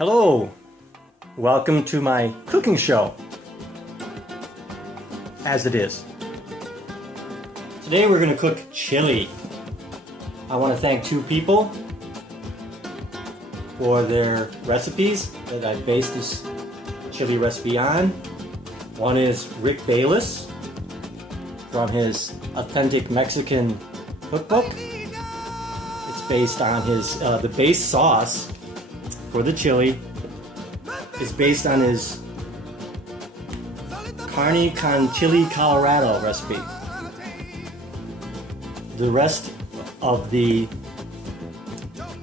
Hello, welcome to my cooking show, as it is. Today we're going to cook chili. I want to thank two people for their recipes that I based this chili recipe on. One is Rick Bayless from his Authentic Mexican Cookbook. It's based on his, the base sauce for the chili is based on his Carne con Chili Colorado recipe. The rest of the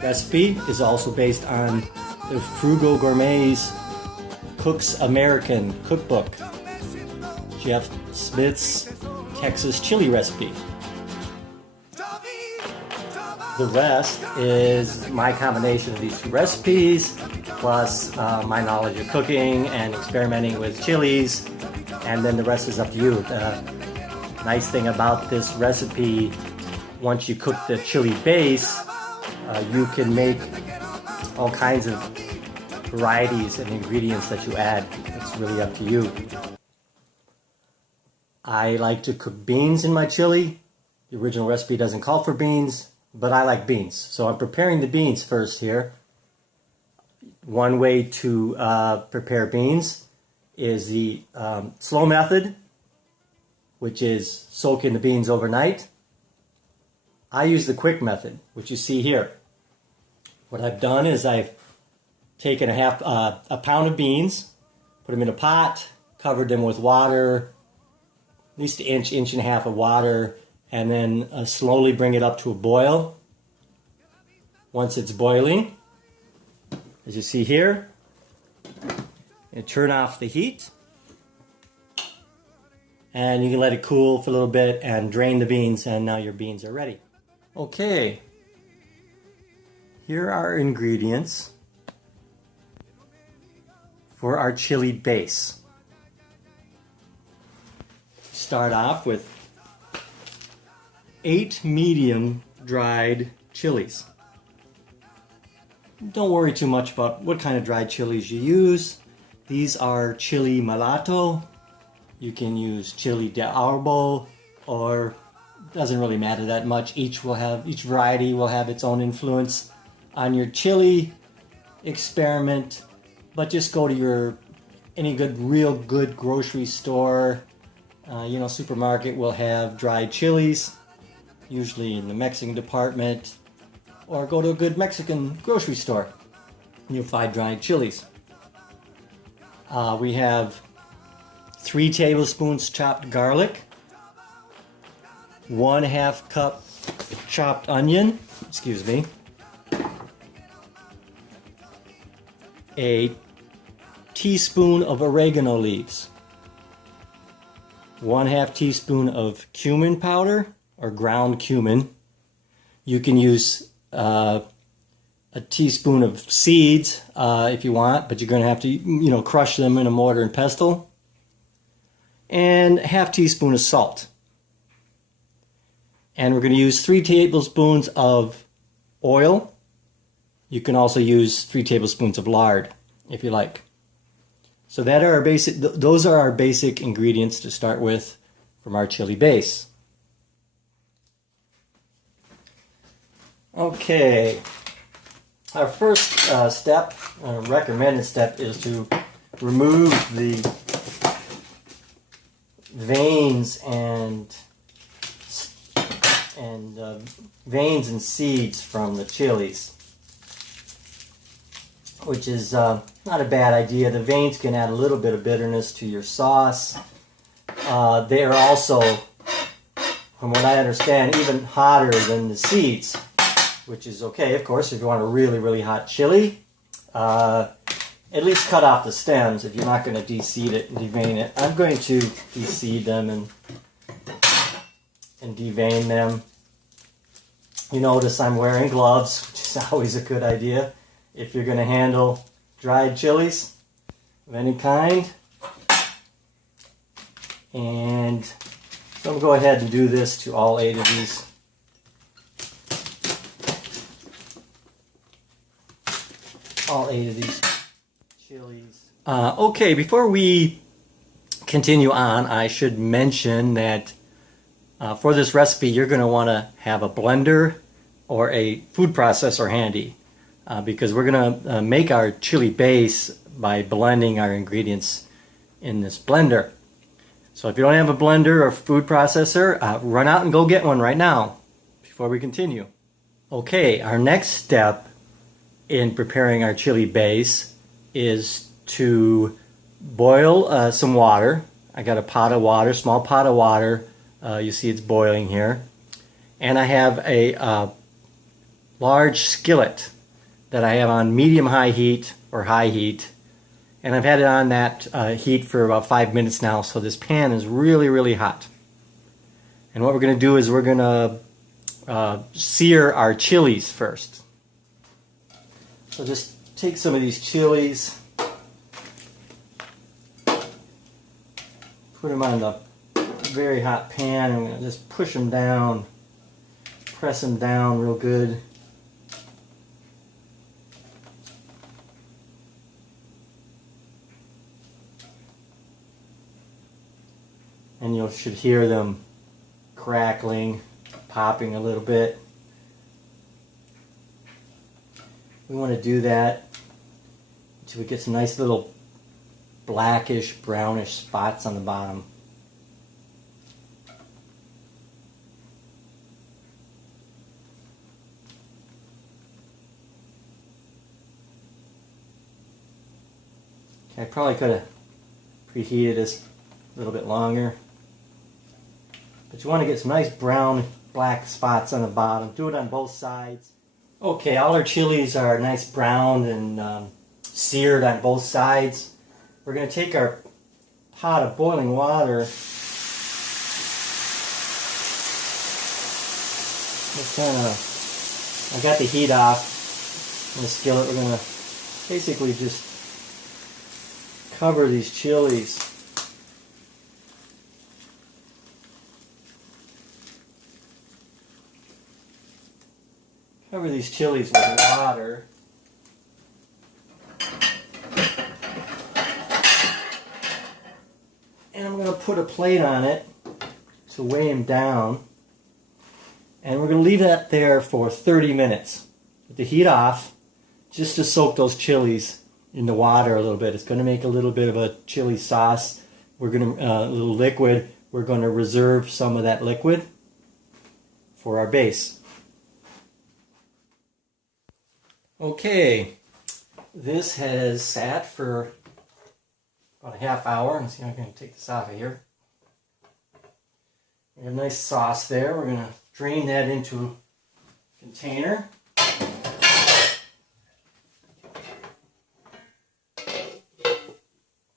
recipe is also based on the Frugal Gourmet's Cook's American Cookbook, Jeff Smith's Texas chili recipe. The rest is my combination of these two recipes, plus my knowledge of cooking and experimenting with chilies, and then the rest is up to you. The nice thing about this recipe, once you cook the chili base, you can make all kinds of varieties and ingredients that you add. It's really up to you. I like to cook beans in my chili. The original recipe doesn't call for beans, but I like beans. So I'm preparing the beans first here. One way to prepare beans is the slow method, which is soaking the beans overnight. I use the quick method, which you see here. What I've done is I've taken a pound of beans, put them in a pot, covered them with water, at least an inch and a half of water, and then slowly bring it up to a boil. Once it's boiling, as you see here, and turn off the heat, and you can let it cool for a little bit and drain the beans, and now your beans are ready. Okay, here are ingredients for our chili base. Start off with 8 medium dried chilies. Don't worry too much about what kind of dried chilies you use. These are chili mulatto. You can use chili de árbol, or doesn't really matter that much. Each variety will have its own influence on your chili experiment. But just go to any real good grocery store. Supermarket will have dried chilies, usually in the Mexican department, or go to a good Mexican grocery store and you'll find dried chilies. We have 3 tablespoons chopped garlic, 1/2 cup chopped onion, a teaspoon of oregano leaves, 1/2 teaspoon of cumin powder or ground cumin. You can use a teaspoon of seeds if you want, but you're going to have to crush them in a mortar and pestle. And 1/2 teaspoon of salt. And we're going to use 3 tablespoons of oil. You can also use 3 tablespoons of lard if you like. So those are our basic ingredients to start with from our chili base. Okay, our first step, recommended step, is to remove the veins and seeds from the chilies, which is not a bad idea. The veins can add a little bit of bitterness to your sauce. They are also, from what I understand, even hotter than the seeds, which is okay, of course, if you want a really, really hot chili. At least cut off the stems if you're not going to de-seed it and devein it. I'm going to de-seed them and devein them. You notice I'm wearing gloves, which is always a good idea if you're going to handle dried chilies of any kind. And so I'm going to go ahead and do this to all 8 of these. All 8 of these chilies. Okay, before we continue on, I should mention that for this recipe, you're going to want to have a blender or a food processor handy because we're going to make our chili base by blending our ingredients in this blender. So if you don't have a blender or food processor, run out and go get one right now before we continue. Okay, our next step in preparing our chili base is to boil some water. I got a pot of water, small pot of water. You see it's boiling here. And I have a large skillet that I have on medium-high heat or high heat. And I've had it on that heat for about 5 minutes now, so this pan is really, really hot. And what we're going to do is we're going to sear our chilies first. So just take some of these chilies, put them on the very hot pan, and I'm going to just push them down, press them down real good. And you should hear them crackling, popping a little bit. We want to do that until we get some nice little blackish, brownish spots on the bottom. Okay, I probably could have preheated this a little bit longer. But you want to get some nice brown, black spots on the bottom. Do it on both sides. Okay, all our chilies are nice brown and seared on both sides. We're going to take our pot of boiling water. Just I got the heat off in the skillet. We're going to basically just cover these chilies. Cover these chilies with water. And I'm going to put a plate on it to weigh them down. And we're going to leave that there for 30 minutes with the heat off, just to soak those chilies in the water a little bit. It's going to make a little bit of a chili sauce. We're going to, a little liquid. We're going to reserve some of that liquid for our base. Okay, this has sat for about a half hour. Let's see how I'm going to take this out of here. We have a nice sauce there. We're going to drain that into a container.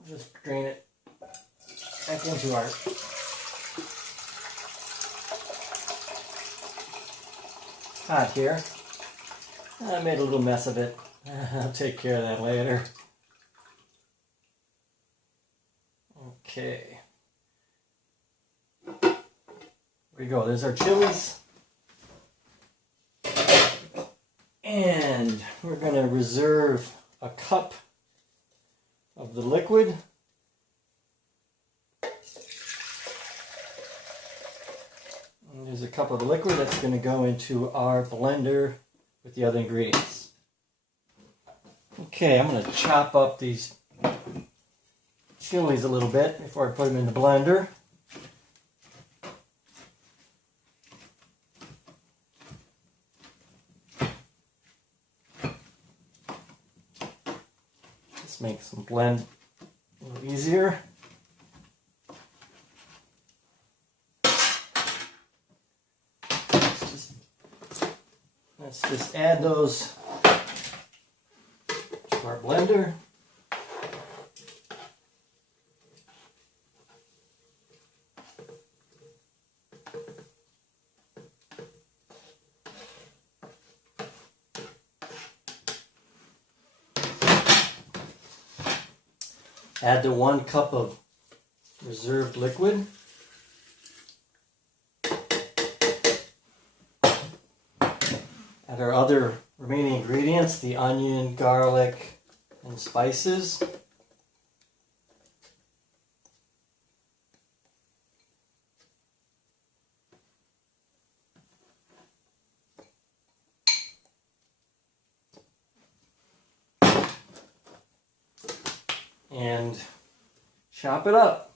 Just drain it back into our pot here. I made a little mess of it. I'll take care of that later. Okay. There we go. There's our chilies. And we're going to reserve a cup of the liquid. And there's a cup of the liquid that's going to go into our blender with the other ingredients. Okay, I'm going to chop up these chilies a little bit before I put them in the blender. This makes them blend a little easier. Let's just add those to our blender. Add the 1 cup of reserved liquid. Add our other remaining ingredients, the onion, garlic, and spices. And chop it up.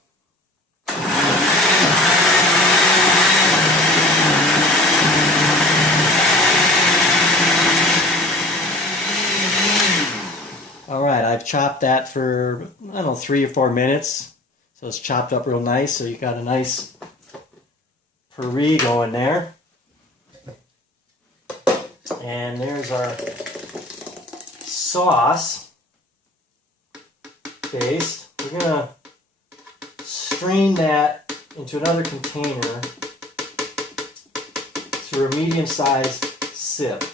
Alright, I've chopped that for, I don't know, 3 or 4 minutes. So it's chopped up real nice, so you got a nice puree going there. And there's our sauce paste. We're going to strain that into another container through a medium-sized sieve.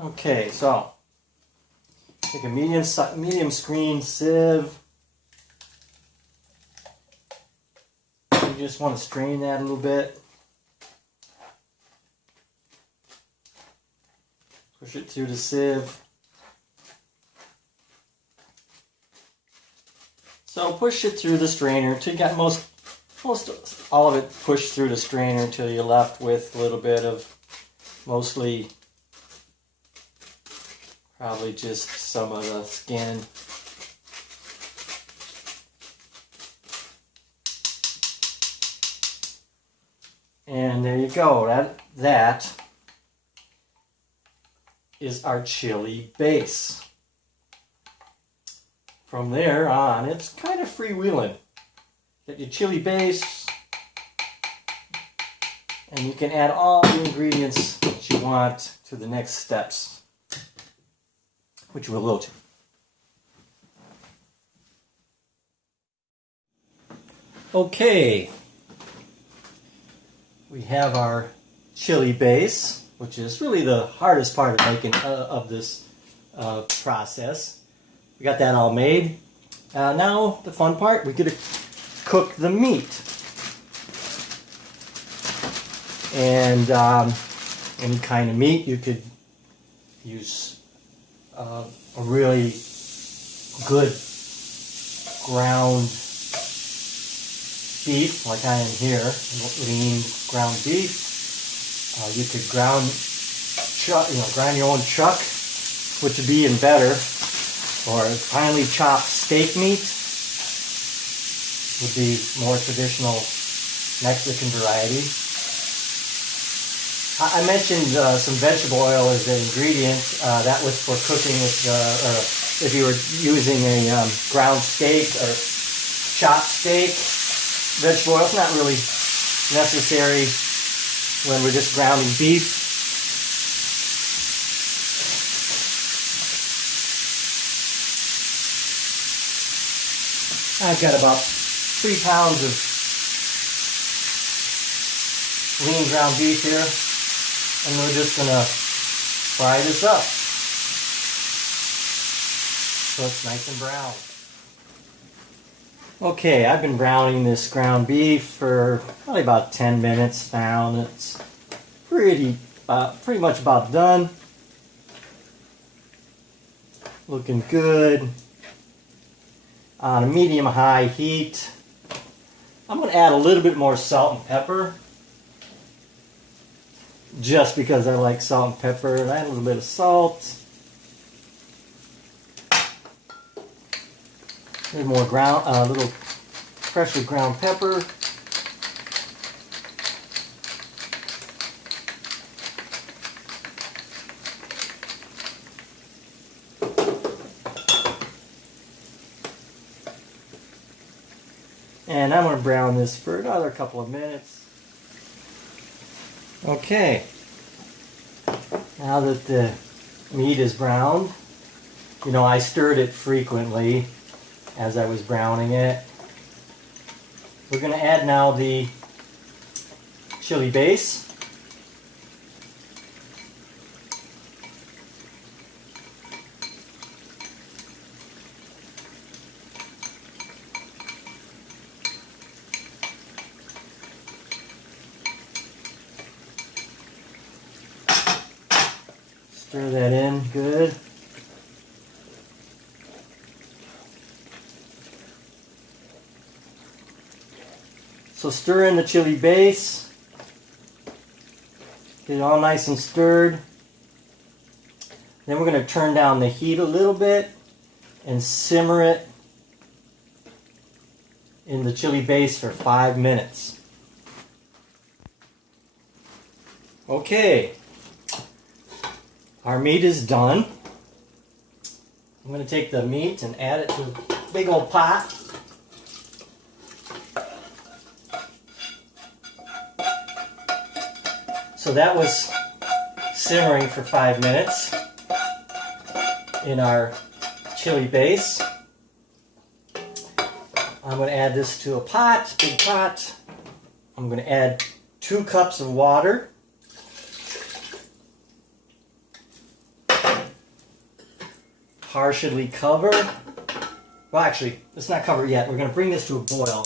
Okay, so take a medium screen sieve. You just want to strain that a little bit. Push it through the sieve. So push it through the strainer to get most all of it pushed through the strainer until you're left with a little bit of mostly probably just some of the skin. And there you go. That is our chili base. From there on, it's kind of freewheeling. Get your chili base, and you can add all the ingredients that you want to the next steps, which we'll go to. Okay, we have our chili base, which is really the hardest part of making of this process. We got that all made. Now the fun part, we get to cook the meat. And any kind of meat, you could use a really good ground beef, like I am here, lean ground beef. You could grind your own chuck, which would be even better. Or finely chopped steak meat would be more traditional Mexican variety. I mentioned some vegetable oil as an ingredient. That was for cooking with, if you were using a ground steak or chopped steak. Vegetable oil is not really necessary when we're just grounding beef. I've got about 3 pounds of lean ground beef here, and we're just going to fry this up so it's nice and brown. Okay, I've been browning this ground beef for probably about 10 minutes now, and it's pretty much about done. Looking good. On a medium-high heat. I'm going to add a little bit more salt and pepper. Just because I like salt and pepper. And add a little bit of salt. A little more little freshly ground pepper. And I'm going to brown this for another couple of minutes. Okay. Now that the meat is browned, I stirred it frequently as I was browning it. We're going to add now the chili base. Stir that in good. So stir in the chili base. Get it all nice and stirred. Then we're going to turn down the heat a little bit and simmer it in the chili base for 5 minutes. Okay, our meat is done. I'm going to take the meat and add it to a big old pot. So that was simmering for 5 minutes in our chili base. I'm going to add this to a pot, big pot. I'm going to add 2 cups of water. Partially cover. Well, actually, let's not cover it yet. We're going to bring this to a boil.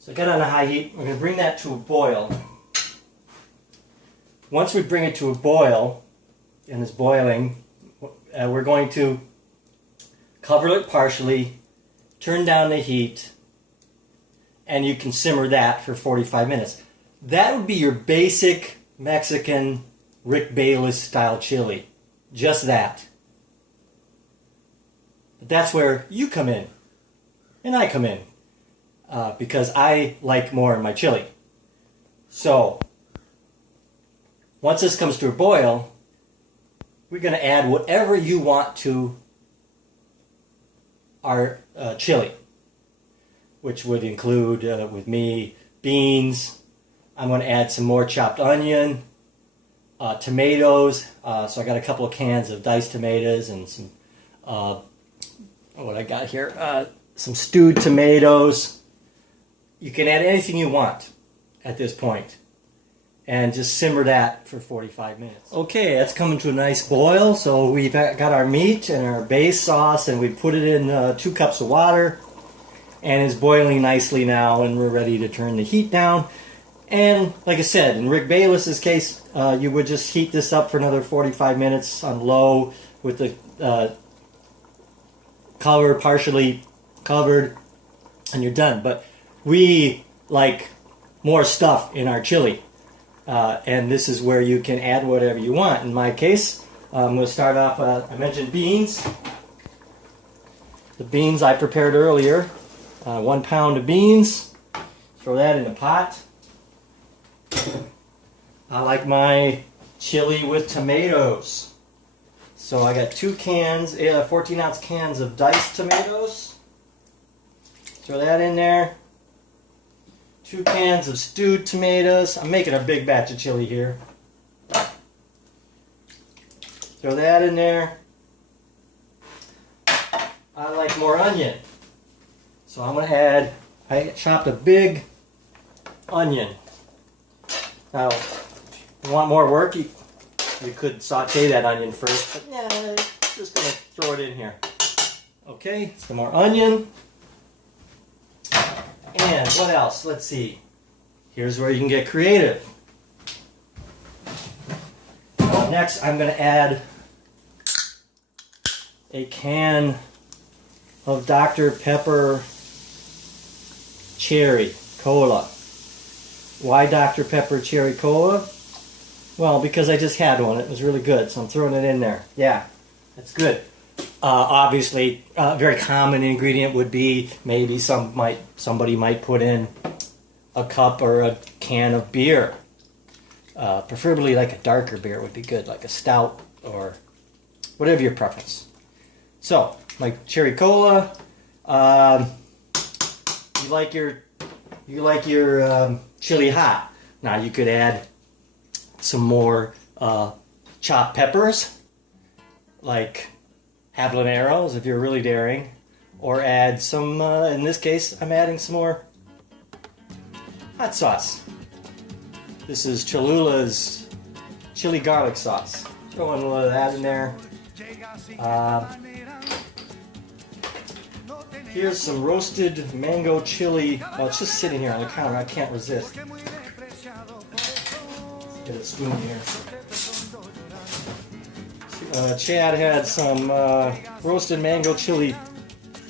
So get on a high heat. We're going to bring that to a boil. Once we bring it to a boil, and it's boiling, we're going to cover it partially, turn down the heat, and you can simmer that for 45 minutes. That would be your basic Mexican Rick Bayless style chili. Just that. But that's where you come in, and I come in, because I like more in my chili. So, once this comes to a boil, we're going to add whatever you want to our chili, which would include, with me, beans. I'm going to add some more chopped onion, tomatoes. So I got a couple of cans of diced tomatoes and some, what I got here, some stewed tomatoes. You can add anything you want at this point, and just simmer that for 45 minutes. Okay, that's coming to a nice boil. So we've got our meat and our base sauce, and we put it in 2 cups of water, and it's boiling nicely now, and we're ready to turn the heat down. And like I said, in Rick Bayless's case, you would just heat this up for another 45 minutes on low with the cover partially covered, and you're done. But we like more stuff in our chili. And this is where you can add whatever you want. In my case, I'm going to start off, I mentioned beans. The beans I prepared earlier, 1 pound of beans. Throw that in a pot. I like my chili with tomatoes. So I got 2 cans, 14-ounce cans of diced tomatoes. Throw that in there. 2 cans of stewed tomatoes. I'm making a big batch of chili here. Throw that in there. I like more onion. So I'm going to add, I chopped a big onion. Now, if you want more work, you could saute that onion first, but yeah, I'm just going to throw it in here. Okay, some more onion. And what else? Let's see. Here's where you can get creative. Next, I'm going to add a can of Dr. Pepper Cherry Cola. Why Dr. Pepper Cherry Cola? Well, because I just had one. It was really good, so I'm throwing it in there. Yeah, that's good. Obviously, a very common ingredient would be maybe somebody might put in a cup or a can of beer. Preferably like a darker beer would be good, like a stout or whatever your preference. So, my cherry cola. You like your chili hot. Now you could add some more chopped peppers, like habaneros if you're really daring, or add some, in this case, I'm adding some more hot sauce. This is Cholula's chili garlic sauce. Throw in a little of that in there. Here's some roasted mango chili. Well, it's just sitting here on the counter. I can't resist. Get a spoon here. Chad had some roasted mango chili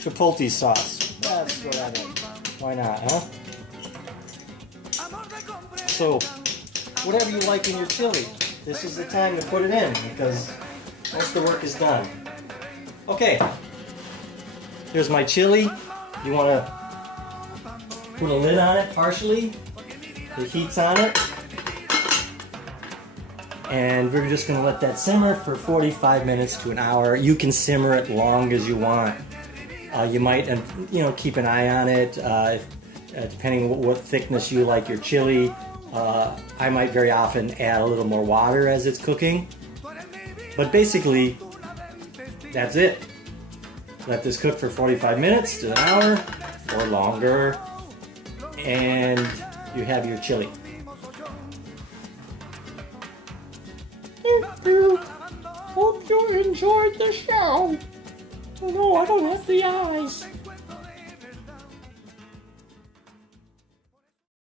chipotle sauce. That's what I did. Why not, huh? So, whatever you like in your chili, this is the time to put it in because most of the work is done. Okay, here's my chili. You want to put a lid on it partially. The heat's on it. And we're just going to let that simmer for 45 minutes to an hour. You can simmer it long as you want. You might, keep an eye on it, depending on what thickness you like your chili. I might very often add a little more water as it's cooking. But basically, that's it. Let this cook for 45 minutes to an hour or longer, and you have your chili. Thank you. Hope you enjoyed the show. Oh no, I don't have the eyes.